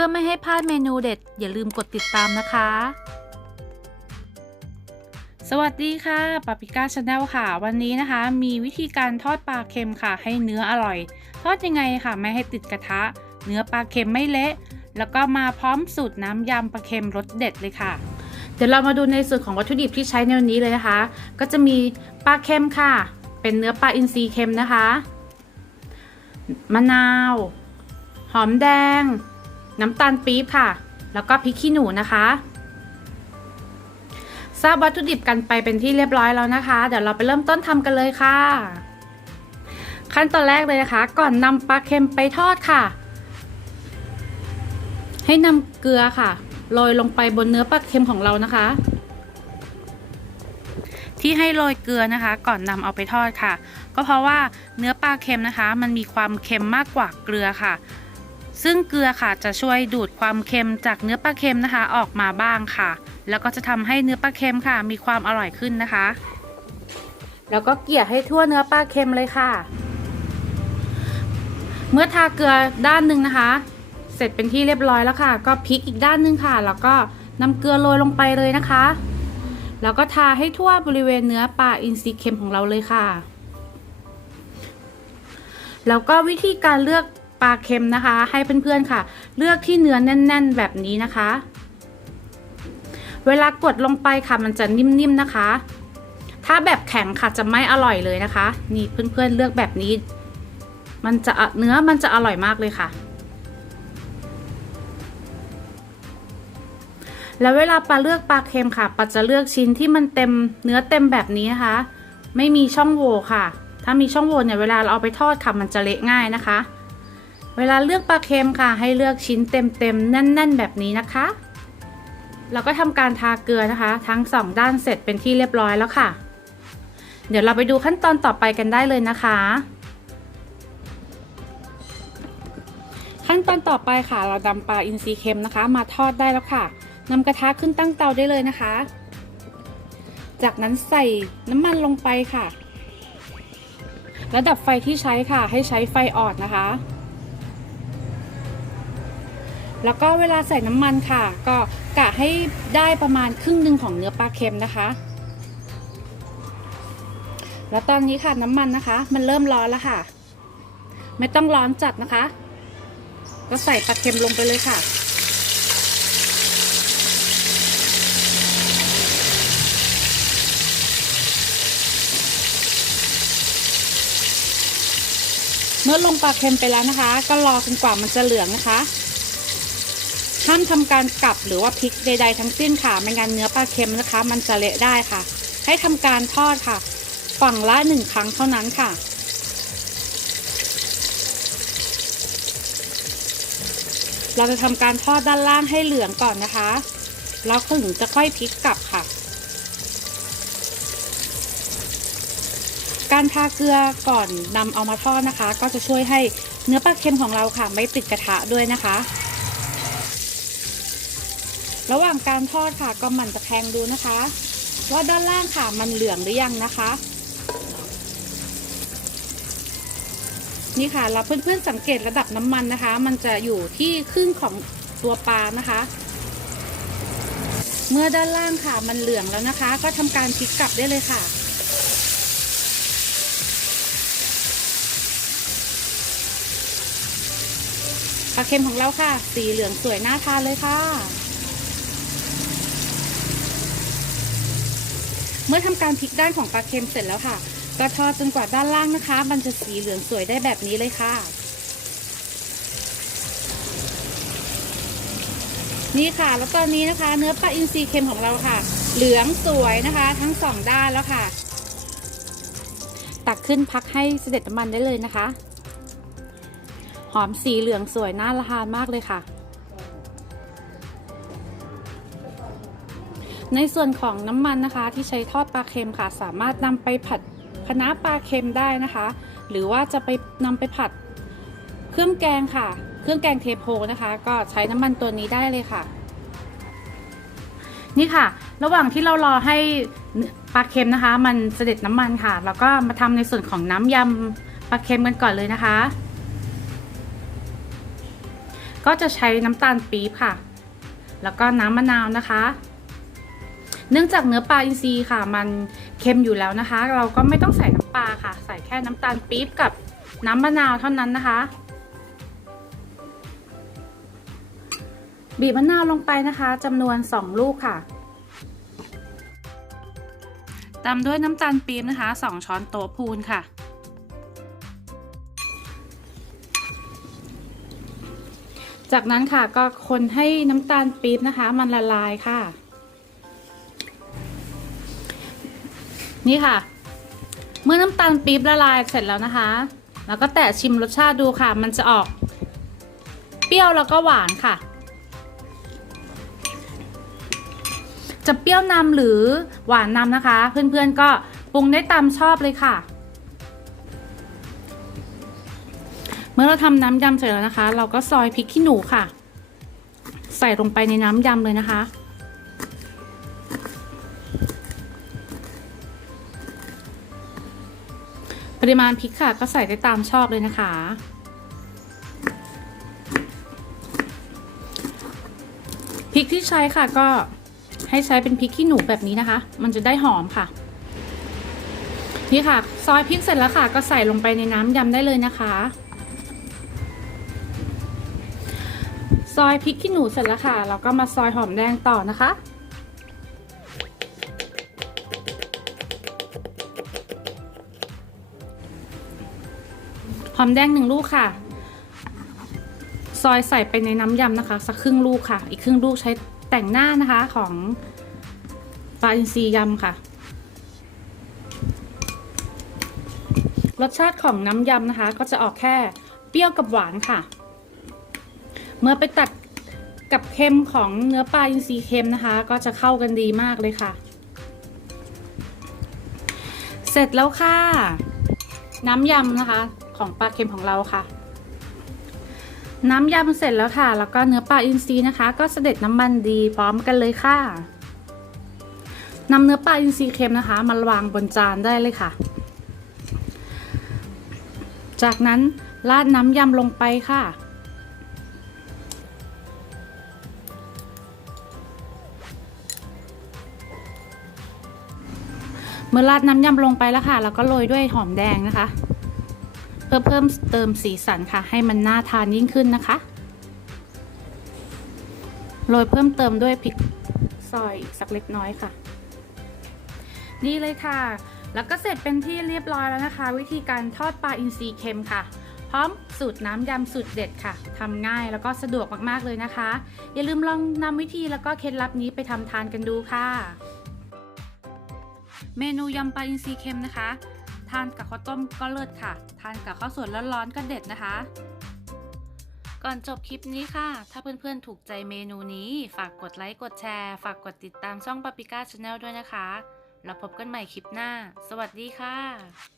พื่อไม่ให้พลาดเมนูเด็ด อย่าลืมกดติดตามนะคะ สวัสดีค่ะปาปิก้าชาแนลค่ะ วันนี้นะคะ มีวิธีการทอดปลาเค็มค่ะ ให้เนื้ออร่อย ทอดยังไงค่ะ ไม่ให้ติดกระทะ เนื้อปลาเค็มไม่เละ แล้วก็มาพร้อมสูตรน้ำยำปลาเค็มรสเด็ดเลยค่ะเดี๋ยวเรามาดูในส่วนของวัตถุดิบที่ใช้ในวันนี้เลยนะคะ ก็จะมีปลาเค็มค่ะ เป็นเนื้อปลาอินทรีเค็มนะคะ มะนาว หอมแดง น้ำตาลปี๊บค่ะ แล้วก็พริกขี้หนูนะคะทราบวัตถุดิบกันไปเป็นที่เรียบร้อยแล้วนะคะ เดี๋ยวเราไปเริ่มต้นทำกันเลยค่ะ ขั้นตอนแรกเลยนะคะ ก่อนนำปลาเค็มไปทอดค่ะ ให้นำเกลือค่ะโรยลงไปบนเนื้อปลาเค็มของเรานะคะ ที่ให้โรยเกลือนะคะ ก่อนนำเอาไปทอดค่ะ ก็เพราะว่าเนื้อปลาเค็มนะคะ มันมีความเค็มมากกว่าเกลือค่ะ ซึ่งเกลือค่ะจะช่วยดูดความเค็มจากเนื้อปลาเค็มนะคะออกมาบ้างค่ะ แล้วก็จะทำให้เนื้อปลาเค็มค่ะ มีความอร่อยขึ้นนะคะ แล้วก็เกลี่ยให้ทั่วเนื้อปลาเค็มเลยค่ะ เมื่อทาเกลือด้านหนึ่งนะคะ เสร็จเป็นที่เรียบร้อยแล้วค่ะ ก็พลิกอีกด้านหนึ่งค่ะ แล้วก็นำเกลือโรยลงไปเลยนะคะ แล้วก็ทาให้ทั่วบริเวณเนื้อปลาอินทรีเค็มของเราเลยค่ะแล้วก็วิธีการเลือก ปลาเค็มนะคะ ให้เพื่อนๆค่ะ เลือกที่เนื้อแน่น ๆ แบบนี้นะคะ เวลากดลงไปค่ะมันจะนิ่มๆนะคะ ถ้าแบบแข็งค่ะจะไม่อร่อยเลยนะคะ นี่เพื่อนๆเลือกแบบนี้ มันจะเนื้อมันจะอร่อยมากเลยค่ะแล้วเวลาปลาเลือกปลาเค็มค่ะปลาจะเลือกชิ้นที่มันเต็มเนื้อเต็มแบบนี้นะคะ ไม่มีช่องโหว่ค่ะ ถ้ามีช่องโหว่เนี่ยเวลาเราเอาไปทอดค่ะมันจะเละง่ายนะคะ เวลาเลือกปลาเค็มค่ะ ให้เลือกชิ้นเต็มๆแน่น ๆ แบบนี้นะคะ เราก็ทำการทาเกลือนะคะ ทั้งสองด้านเสร็จเป็นที่เรียบร้อยแล้วค่ะ เดี๋ยวเราไปดูขั้นตอนต่อไปกันได้เลยนะคะ ขั้นตอนต่อไปค่ะ เรานำปลาอินทรีเค็มนะคะ มาทอดได้แล้วค่ะนำกระทะขึ้นตั้งเตาได้เลยนะคะ จากนั้นใส่น้ำมันลงไปค่ะ ระดับไฟที่ใช้ค่ะ ให้ใช้ไฟอ่อนนะคะ แล้วก็เวลาใส่น้ำมันค่ะ ก็กะให้ได้ประมาณครึ่งหนึ่งของเนื้อปลาเค็มนะคะ แล้วตอนนี้ค่ะน้ำมันนะคะ มันเริ่มร้อนแล้วค่ะ ไม่ต้องร้อนจัดนะคะ ก็ใส่ปลาเค็มลงไปเลยค่ะเมื่อลงปลาเค็มไปแล้วนะคะ ก็รอจนกว่ามันจะเหลืองนะคะ ห้ามทำการกลับหรือว่าพลิกใดๆทั้งสิ้นค่ะไม่งั้นเนื้อปลาเค็มนะคะ มันจะเละได้ค่ะ ให้ทำการทอดค่ะ ฝั่งละหนึ่งครั้งเท่านั้นค่ะเราจะทำการทอดด้านล่างให้เหลืองก่อนนะคะ แล้วถึงจะค่อยพลิกกลับค่ะ การทาเกลือก่อนนำเอามาทอดนะคะ ก็จะช่วยให้เนื้อปลาเค็มของเราค่ะ ไม่ติดกระทะด้วยนะคะ ระหว่างการทอดค่ะก็หมั่นตะแคงดูนะคะ ว่าด้านล่างค่ะมันเหลืองหรือยังนะคะ นี่ค่ะเราเพื่อนๆสังเกตระดับน้ำมันนะคะ มันจะอยู่ที่ครึ่งของตัวปลานะคะ เมื่อด้านล่างค่ะมันเหลืองแล้วนะคะ ก็ทำการพลิกกลับได้เลยค่ะปลาเค็มของเราค่ะ สีเหลืองสวยน่าทานเลยค่ะ เมื่อทำการพลิกด้านของปลาเค็มเสร็จแล้วค่ะ ก็ทอดจนกว่าด้านล่างนะคะ มันจะสีเหลืองสวยได้แบบนี้เลยค่ะ นี่ค่ะ แล้วตอนนี้นะคะ เนื้อปลาอินทรีเค็มของเราค่ะ เหลืองสวยนะคะ ทั้งสองด้านแล้วค่ะ ตักขึ้นพักให้เสด็จน้ำมันได้เลยนะคะ หอมสีเหลืองสวยน่าทานมากเลยค่ะ ในส่วนของน้ำมันนะคะ ที่ใช้ทอดปลาเค็มค่ะ สามารถนำไปผัดคณะปลาเค็มได้นะคะ หรือว่าจะไปนำไปผัดเครื่องแกงค่ะ เครื่องแกงเทโพนะคะ ก็ใช้น้ำมันตัวนี้ได้เลยค่ะ นี่ค่ะ ระหว่างที่เรารอให้ปลาเค็มนะคะ มันเสด็จน้ำมันค่ะ แล้วก็มาทำในส่วนของน้ำยำปลาเค็มกันก่อนเลยนะคะ ก็จะใช้น้ำตาลปี๊บค่ะ แล้วก็น้ำมะนาวนะคะ เนื่องจากเนื้อปลาอินทรีย์ค่ะ มันเค็มอยู่แล้วนะคะ เราก็ไม่ต้องใส่น้ำปลาค่ะ ใส่แค่น้ำตาลปี๊บกับน้ำมะนาวเท่านั้นนะคะ บีบมะนาวลงไปนะคะจำนวน 2 ลูกค่ะตามด้วยน้ำตาลปี๊บนะคะ 2 ช้อนโต๊ะพูนค่ะ จากนั้นค่ะก็คนให้น้ำตาลปี๊บนะคะ มันละลายค่ะ นี่ค่ะ เมื่อน้ำตาลปี๊บละลายเสร็จแล้วนะคะ แล้วก็แตะชิมรสชาติดูค่ะ มันจะออก เปรี้ยวแล้วก็หวานค่ะ จะเปรี้ยวนำหรือหวานนำนะคะ เพื่อนๆก็ปรุงได้ตามชอบเลยค่ะ เมื่อเราทำน้ำยำเสร็จแล้วนะคะ เราก็ซอยพริกขี้หนูค่ะ ใส่ลงไปในน้ำยำเลยนะคะ ปริมาณพริกค่ะก็ใส่ได้ตามชอบเลยนะคะ พริกที่ใช้ค่ะก็ให้ใช้เป็นพริกขี้หนูแบบนี้นะคะ มันจะได้หอมค่ะ นี่ค่ะ ซอยพริกเสร็จแล้วค่ะ ก็ใส่ลงไปในน้ำยำได้เลยนะคะ ซอยพริกขี้หนูเสร็จแล้วค่ะ เราก็มาซอยหอมแดงต่อนะคะ หอมแดงหนึ่งลูกค่ะ ซอยใส่ไปในน้ำยำนะคะ สักครึ่งลูกค่ะ อีกครึ่งลูกใช้แต่งหน้านะคะของปลาอินทรียำค่ะ รสชาติของน้ำยำนะคะ ก็จะออกแค่เปรี้ยวกับหวานค่ะ เมื่อไปตัดกับเค็มของเนื้อปลาอินทรีเค็มนะคะ ก็จะเข้ากันดีมากเลยค่ะ เสร็จแล้วค่ะ น้ำยำนะคะ ของปลาเค็มของเราค่ะ น้ำยำเสร็จแล้วค่ะ แล้วก็เนื้อปลาอินทรีนะคะ ก็เสด็จน้ำมันดีพร้อมกันเลยค่ะนำเนื้อปลาอินทรีเค็มนะคะมาวางบนจานได้เลยค่ะ จากนั้นราดน้ำยำลงไปค่ะเมื่อราดน้ำยำลงไปแล้วค่ะ แล้วก็โรยด้วยหอมแดงนะคะ เพื่อเพิ่มเติมสีสันค่ะ ให้มันน่าทานยิ่งขึ้นนะคะ โรยเพิ่มเติมด้วยพริกซอยสักเล็กน้อยค่ะ นี่เลยค่ะ แล้วก็เสร็จเป็นที่เรียบร้อยแล้วนะคะ วิธีการทอดปลาอินทรีเค็มค่ะ พร้อมสูตรน้ำยำสูตรเด็ดค่ะทำง่ายแล้วก็สะดวกมากๆเลยนะคะ อย่าลืมลองนำวิธีแล้วก็เคล็ดลับนี้ไปทำทานกันดูค่ะ เมนูยำปลาอินทรีเค็มนะคะ ทานกับข้าวต้มก็เลิศค่ะ ทานกับข้าวสวยร้อนๆก็เด็ดนะคะ ก่อนจบคลิปนี้ค่ะ ถ้าเพื่อนๆถูกใจเมนูนี้ ฝากกดไลค์กดแชร์ ฝากกดติดตามช่องปาปิก้าชาแนลด้วยนะคะ แล้วพบกันใหม่คลิปหน้า สวัสดีค่ะ